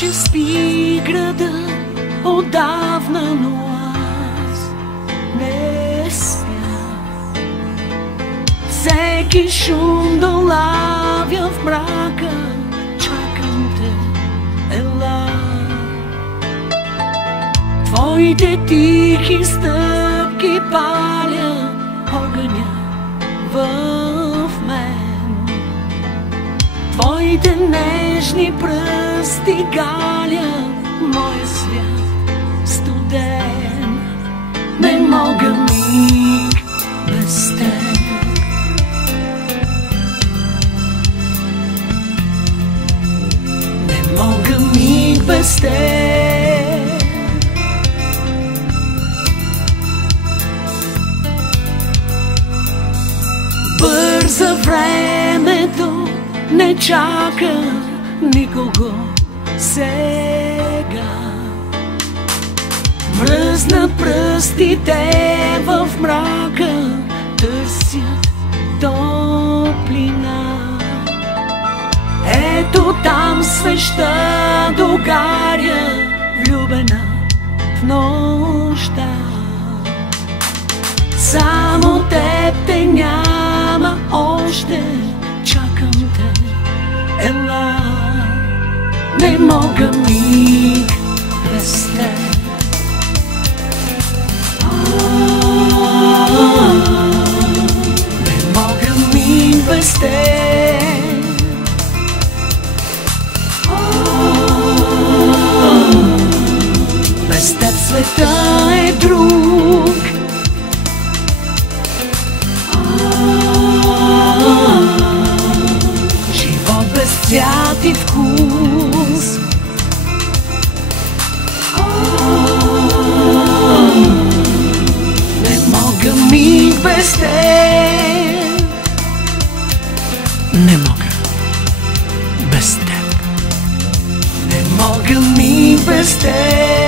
Вече спи града отдавна, но аз не спя. Всеки шум долавя в мрака, чакам те, ела. Твоите тихи стъпки паля огъня в мен. Твоите нежни пръсти галя моя свят студен. Не мога миг без теб. Не мога миг без теб. Бърза времето, не чака никого сега. Мръзнат пръстите в мрака, търсят топлина. Ето там свеща догаря, влюбена в нощта. Само теб те няма още, чакам те, ела. Не мога миг без теб. Не мога миг без теб. Без теб света е друг. Живот без цвят и вкус. Не мога миг без теб. Не мога без теб. Не мога миг без теб.